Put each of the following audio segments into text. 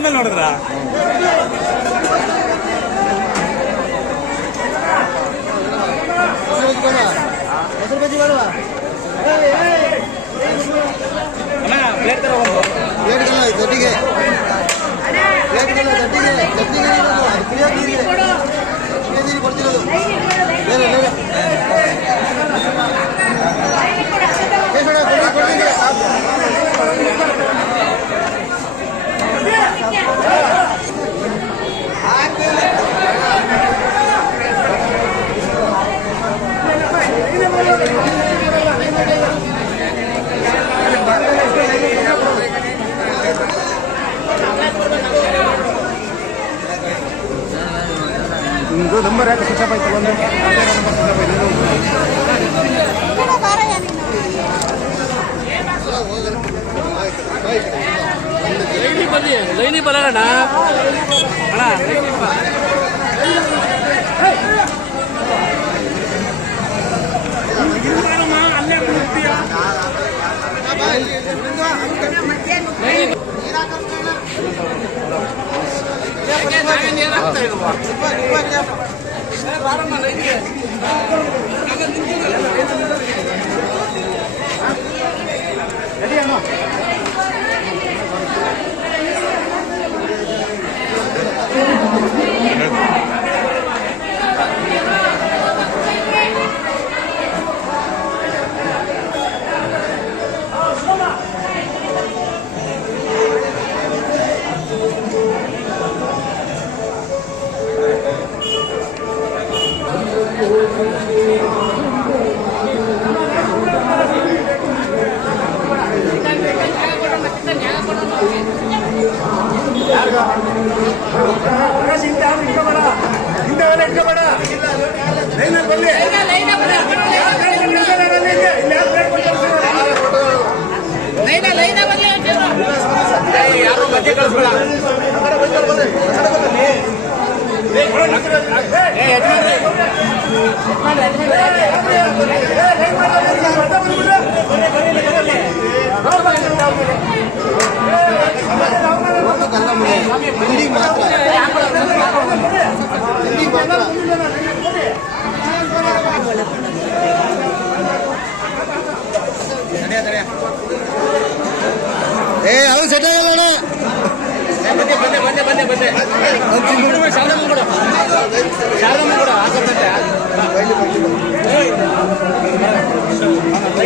ಆದ್ಮೇಲೆ ನೋಡಿದ್ರ? ಪ್ಲೇಟ್ ತರ ನಂಬರ್ ಯಾಕೆ ಸ್ವಿಚ್ ಆಫ್ ಆಯ್ತು ಒಂದು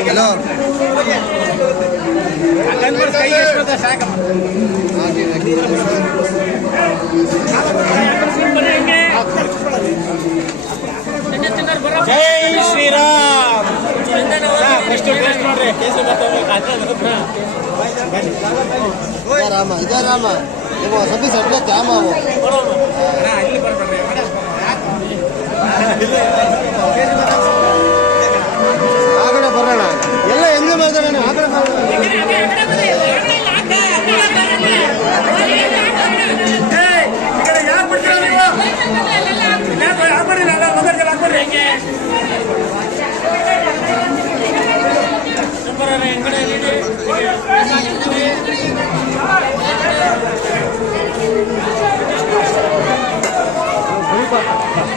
hello Jai Shri Ram first first ನೋಡ್ರಿ ಕೇಸರಿ ಬರ್ತವೆ ஆமாம் இதான் ஆமாம் இப்போ சப்பி சட்டில தேமாவும் ஆகட பர்றேண்ணா எல்லாம்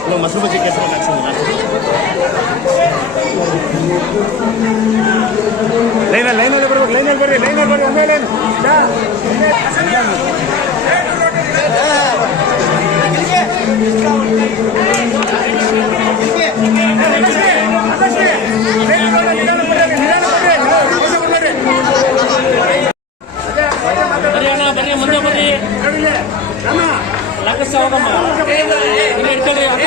Lo más que es una lakh ಸಾವಿರಮ್ಮ ಇಲ್ಲಿ ಇಡ್ಕೊಳ್ಳಿ ಅಮ್ಮ